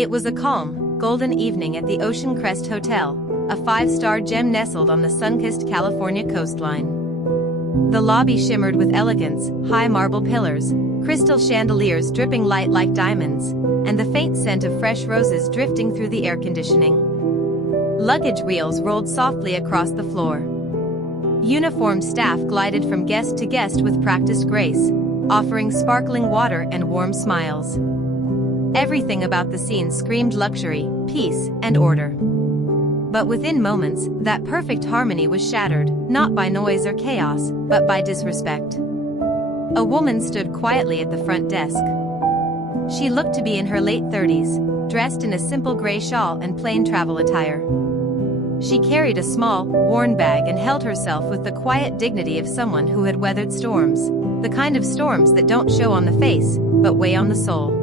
It was a calm, golden evening at the Ocean Crest Hotel, a 5-star gem nestled on the sun-kissed California coastline. The lobby shimmered with elegance, high marble pillars, crystal chandeliers dripping light like diamonds, and the faint scent of fresh roses drifting through the air conditioning. Luggage wheels rolled softly across the floor. Uniformed staff glided from guest to guest with practiced grace, offering sparkling water and warm smiles. Everything about the scene screamed luxury, peace, and order. But within moments, that perfect harmony was shattered, not by noise or chaos, but by disrespect. A woman stood quietly at the front desk. She looked to be in her late 30s, dressed in a simple gray shawl and plain travel attire. She carried a small, worn bag and held herself with the quiet dignity of someone who had weathered storms, the kind of storms that don't show on the face, but weigh on the soul.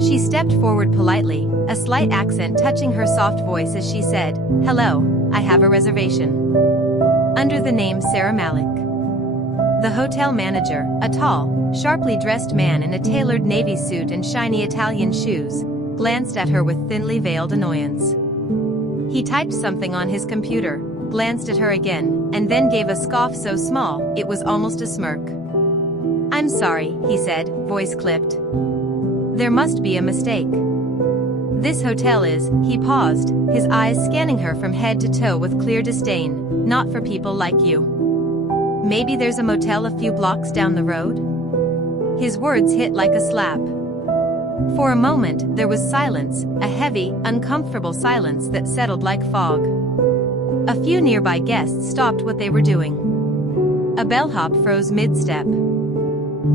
She stepped forward politely, a slight accent touching her soft voice as she said, "Hello, I have a reservation." Under the name Sarah Malik. The hotel manager, a tall, sharply dressed man in a tailored navy suit and shiny Italian shoes, glanced at her with thinly veiled annoyance. He typed something on his computer, glanced at her again, and then gave a scoff so small, it was almost a smirk. "I'm sorry," he said, voice clipped. "There must be a mistake. This hotel is," he paused, his eyes scanning her from head to toe with clear disdain, "not for people like you. Maybe there's a motel a few blocks down the road?" His words hit like a slap. For a moment, there was silence, a heavy, uncomfortable silence that settled like fog. A few nearby guests stopped what they were doing. A bellhop froze mid-step.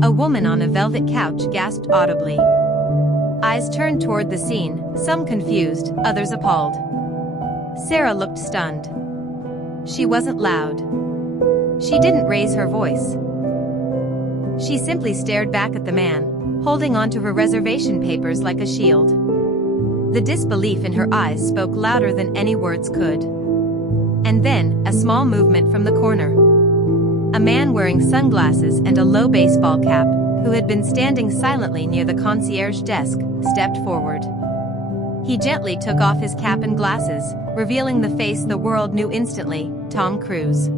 A woman on a velvet couch gasped audibly. Eyes turned toward the scene, some confused, others appalled. Sarah looked stunned. She wasn't loud. She didn't raise her voice. She simply stared back at the man, holding onto her reservation papers like a shield. The disbelief in her eyes spoke louder than any words could. And then, a small movement from the corner. A man wearing sunglasses and a low baseball cap, who had been standing silently near the concierge desk, stepped forward. He gently took off his cap and glasses, revealing the face the world knew instantly, Tom Cruise.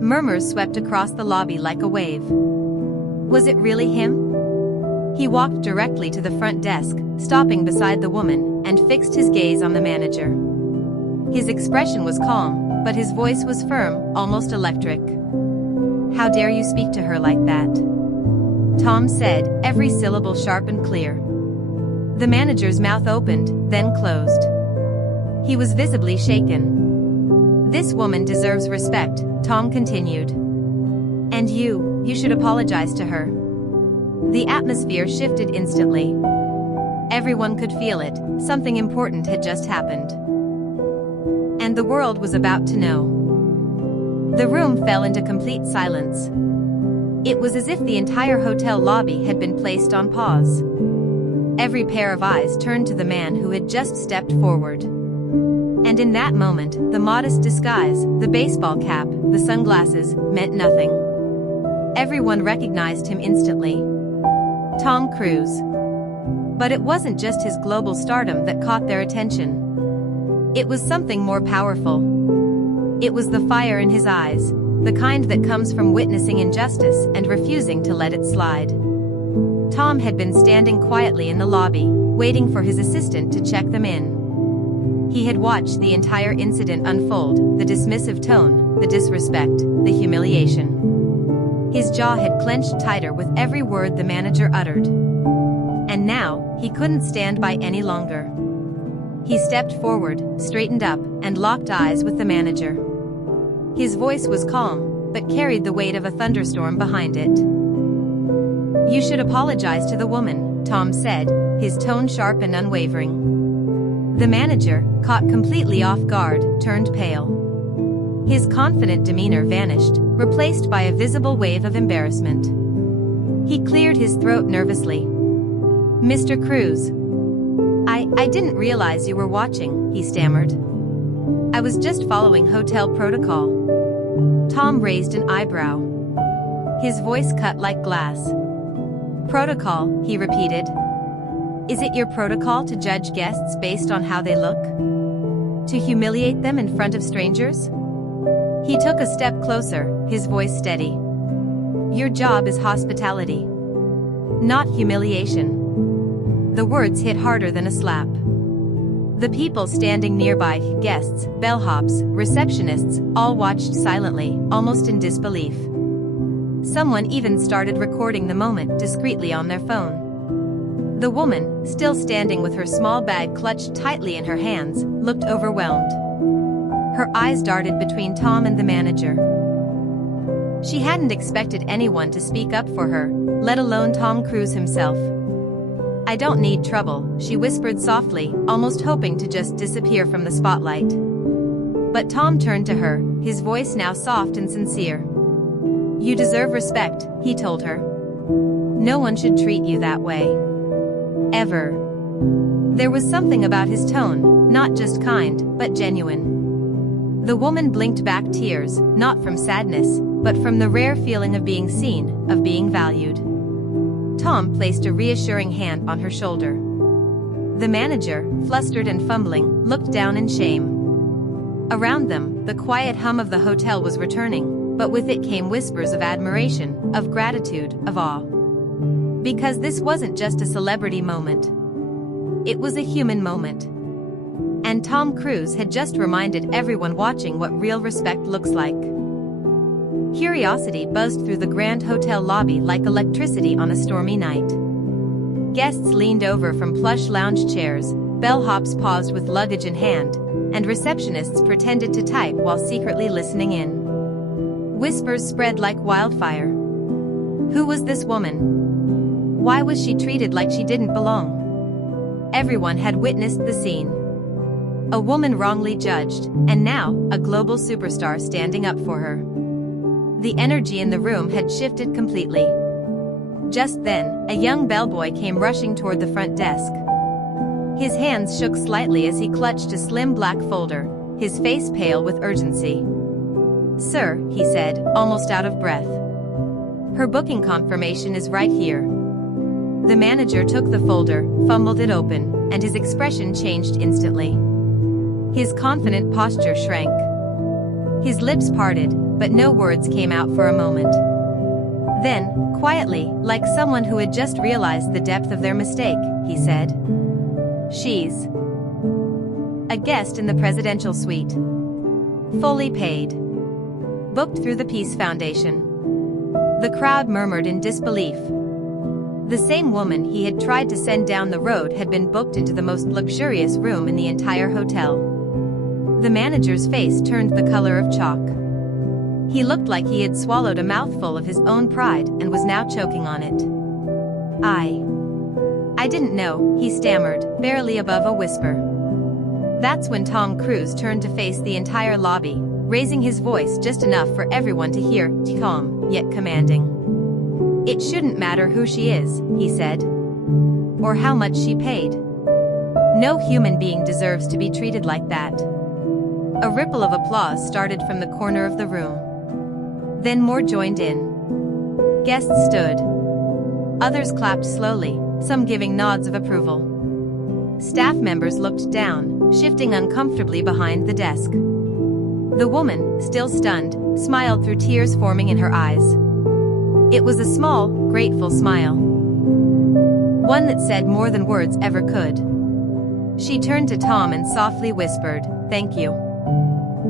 Murmurs swept across the lobby like a wave. Was it really him? He walked directly to the front desk, stopping beside the woman, and fixed his gaze on the manager. His expression was calm, but his voice was firm, almost electric. "How dare you speak to her like that?" Tom said, every syllable sharp and clear. The manager's mouth opened, then closed. He was visibly shaken. "This woman deserves respect," Tom continued. "And you should apologize to her." The atmosphere shifted instantly. Everyone could feel it, something important had just happened. And the world was about to know. The room fell into complete silence. It was as if the entire hotel lobby had been placed on pause. Every pair of eyes turned to the man who had just stepped forward. And in that moment, the modest disguise, the baseball cap, the sunglasses, meant nothing. Everyone recognized him instantly. Tom Cruise. But it wasn't just his global stardom that caught their attention. It was something more powerful. It was the fire in his eyes, the kind that comes from witnessing injustice and refusing to let it slide. Tom had been standing quietly in the lobby, waiting for his assistant to check them in. He had watched the entire incident unfold, the dismissive tone, the disrespect, the humiliation. His jaw had clenched tighter with every word the manager uttered. And now, he couldn't stand by any longer. He stepped forward, straightened up, and locked eyes with the manager. His voice was calm, but carried the weight of a thunderstorm behind it. "You should apologize to the woman," Tom said, his tone sharp and unwavering. The manager, caught completely off guard, turned pale. His confident demeanor vanished, replaced by a visible wave of embarrassment. He cleared his throat nervously. "Mr. Cruise. I didn't realize you were watching," he stammered. "I was just following hotel protocol." Tom raised an eyebrow. His voice cut like glass. "Protocol," he repeated. Is it your protocol to judge guests based on how they look? To humiliate them in front of strangers? He took a step closer, his voice steady. Your job is hospitality, not humiliation. The words hit harder than a slap. The people standing nearby, guests, bellhops, receptionists, all watched silently, almost in disbelief. Someone even started recording the moment discreetly on their phone. The woman, still standing with her small bag clutched tightly in her hands, looked overwhelmed. Her eyes darted between Tom and the manager. She hadn't expected anyone to speak up for her, let alone Tom Cruise himself. I don't need trouble, she whispered softly, almost hoping to just disappear from the spotlight. But Tom turned to her, his voice now soft and sincere. You deserve respect, he told her. No one should treat you that way. Ever. There was something about his tone, not just kind, but genuine. The woman blinked back tears, not from sadness, but from the rare feeling of being seen, of being valued. Tom placed a reassuring hand on her shoulder. The manager, flustered and fumbling, looked down in shame. Around them, the quiet hum of the hotel was returning, but with it came whispers of admiration, of gratitude, of awe. Because this wasn't just a celebrity moment. It was a human moment. And Tom Cruise had just reminded everyone watching what real respect looks like. Curiosity buzzed through the grand hotel lobby like electricity on a stormy night. Guests leaned over from plush lounge chairs, bellhops paused with luggage in hand, and receptionists pretended to type while secretly listening in. Whispers spread like wildfire. Who was this woman? Why was she treated like she didn't belong? Everyone had witnessed the scene. A woman wrongly judged, and now, a global superstar standing up for her. The energy in the room had shifted completely. Just then, a young bellboy came rushing toward the front desk. His hands shook slightly as he clutched a slim black folder, his face pale with urgency. Sir, he said, almost out of breath. Her booking confirmation is right here. The manager took the folder, fumbled it open, and his expression changed instantly. His confident posture shrank. His lips parted, but no words came out for a moment. Then, quietly, like someone who had just realized the depth of their mistake, he said, She's a guest in the presidential suite. Fully paid. Booked through the Peace Foundation. The crowd murmured in disbelief. The same woman he had tried to send down the road had been booked into the most luxurious room in the entire hotel. The manager's face turned the color of chalk. He looked like he had swallowed a mouthful of his own pride and was now choking on it. I didn't know, he stammered, barely above a whisper. That's when Tom Cruise turned to face the entire lobby, raising his voice just enough for everyone to hear, calm, yet commanding. It shouldn't matter who she is, he said. Or how much she paid. No human being deserves to be treated like that. A ripple of applause started from the corner of the room. Then more joined in. Guests stood. Others clapped slowly, some giving nods of approval. Staff members looked down, shifting uncomfortably behind the desk. The woman, still stunned, smiled through tears forming in her eyes. It was a small, grateful smile. One that said more than words ever could. She turned to Tom and softly whispered, "Thank you."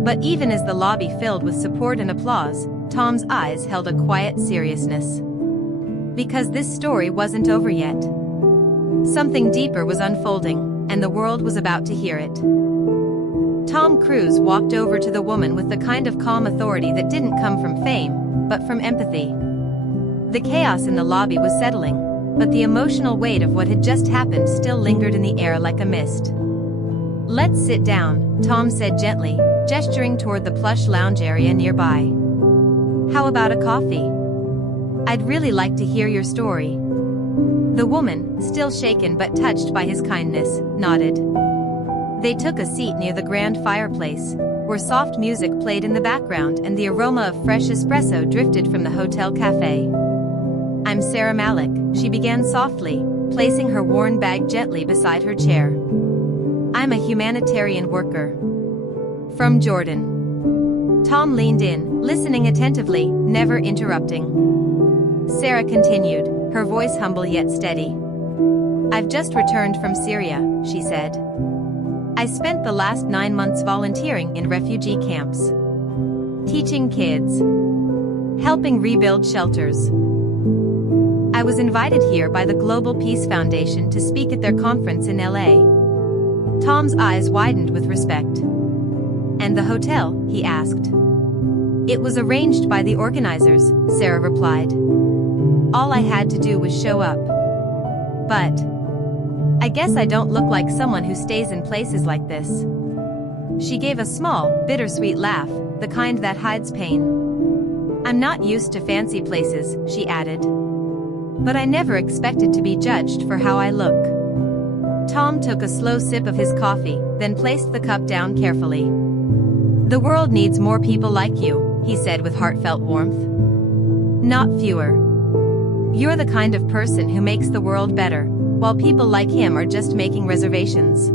But even as the lobby filled with support and applause, Tom's eyes held a quiet seriousness. Because this story wasn't over yet. Something deeper was unfolding, and the world was about to hear it. Tom Cruise walked over to the woman with the kind of calm authority that didn't come from fame, but from empathy. The chaos in the lobby was settling, but the emotional weight of what had just happened still lingered in the air like a mist. "Let's sit down," Tom said gently, gesturing toward the plush lounge area nearby. "How about a coffee? I'd really like to hear your story." The woman, still shaken but touched by his kindness, nodded. They took a seat near the grand fireplace, where soft music played in the background and the aroma of fresh espresso drifted from the hotel cafe. "I'm Sarah Malik," she began softly, placing her worn bag gently beside her chair. "I'm a humanitarian worker. From Jordan." Tom leaned in, listening attentively, never interrupting. Sarah continued, her voice humble yet steady. "I've just returned from Syria," she said. "I spent the last 9 months volunteering in refugee camps. Teaching kids. Helping rebuild shelters. I was invited here by the Global Peace Foundation to speak at their conference in LA." Tom's eyes widened with respect. "And the hotel?" he asked. "It was arranged by the organizers," Sarah replied. "All I had to do was show up. But I guess I don't look like someone who stays in places like this." She gave a small, bittersweet laugh, the kind that hides pain. "I'm not used to fancy places," she added. "But I never expected to be judged for how I look." Tom took a slow sip of his coffee, then placed the cup down carefully. "The world needs more people like you," he said with heartfelt warmth. "Not fewer. You're the kind of person who makes the world better, while people like him are just making reservations."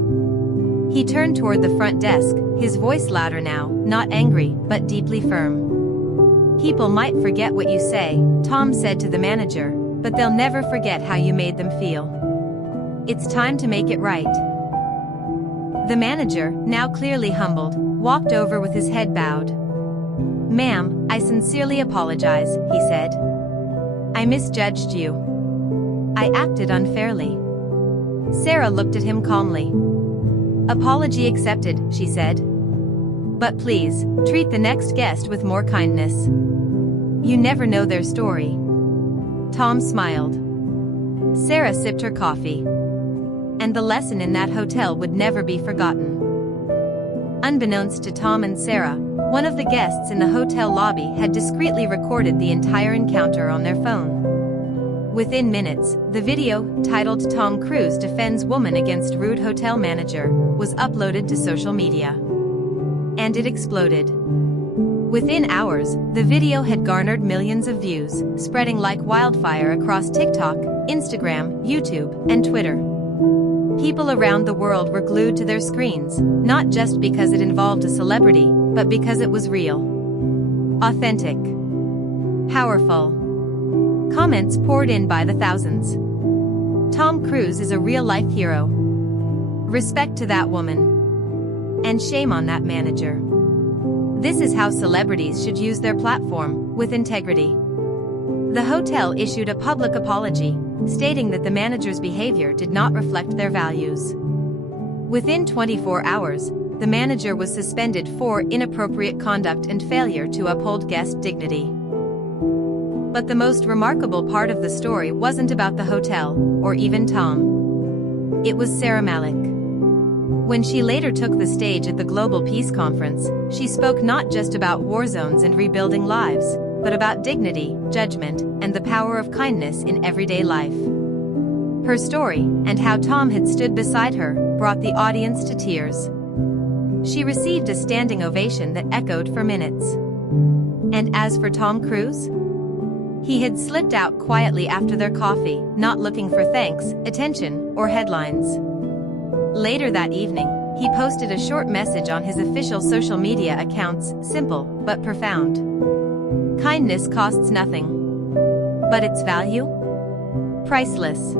He turned toward the front desk, his voice louder now, not angry, but deeply firm. "People might forget what you say," Tom said to the manager, "but they'll never forget how you made them feel. It's time to make it right." The manager, now clearly humbled, walked over with his head bowed. "Ma'am, I sincerely apologize," he said. "I misjudged you. I acted unfairly." Sarah looked at him calmly. "Apology accepted," she said. "But please, treat the next guest with more kindness. You never know their story." Tom smiled. Sarah sipped her coffee. And the lesson in that hotel would never be forgotten. Unbeknownst to Tom and Sarah, one of the guests in the hotel lobby had discreetly recorded the entire encounter on their phone. Within minutes, the video, titled "Tom Cruise Defends Woman Against Rude Hotel Manager," was uploaded to social media. And it exploded. Within hours, the video had garnered millions of views, spreading like wildfire across TikTok, Instagram, YouTube, and Twitter. People around the world were glued to their screens, not just because it involved a celebrity, but because it was real. Authentic. Powerful. Comments poured in by the thousands. "Tom Cruise is a real-life hero. Respect to that woman. And shame on that manager. This is how celebrities should use their platform, with integrity." The hotel issued a public apology, stating that the manager's behavior did not reflect their values. Within 24 hours, the manager was suspended for inappropriate conduct and failure to uphold guest dignity. But the most remarkable part of the story wasn't about the hotel, or even Tom. It was Sarah Malik. When she later took the stage at the Global Peace Conference, she spoke not just about war zones and rebuilding lives, but about dignity, judgment, and the power of kindness in everyday life. Her story, and how Tom had stood beside her, brought the audience to tears. She received a standing ovation that echoed for minutes. And as for Tom Cruise? He had slipped out quietly after their coffee, not looking for thanks, attention, or headlines. Later that evening, he posted a short message on his official social media accounts, simple, but profound. "Kindness costs nothing. But its value? Priceless."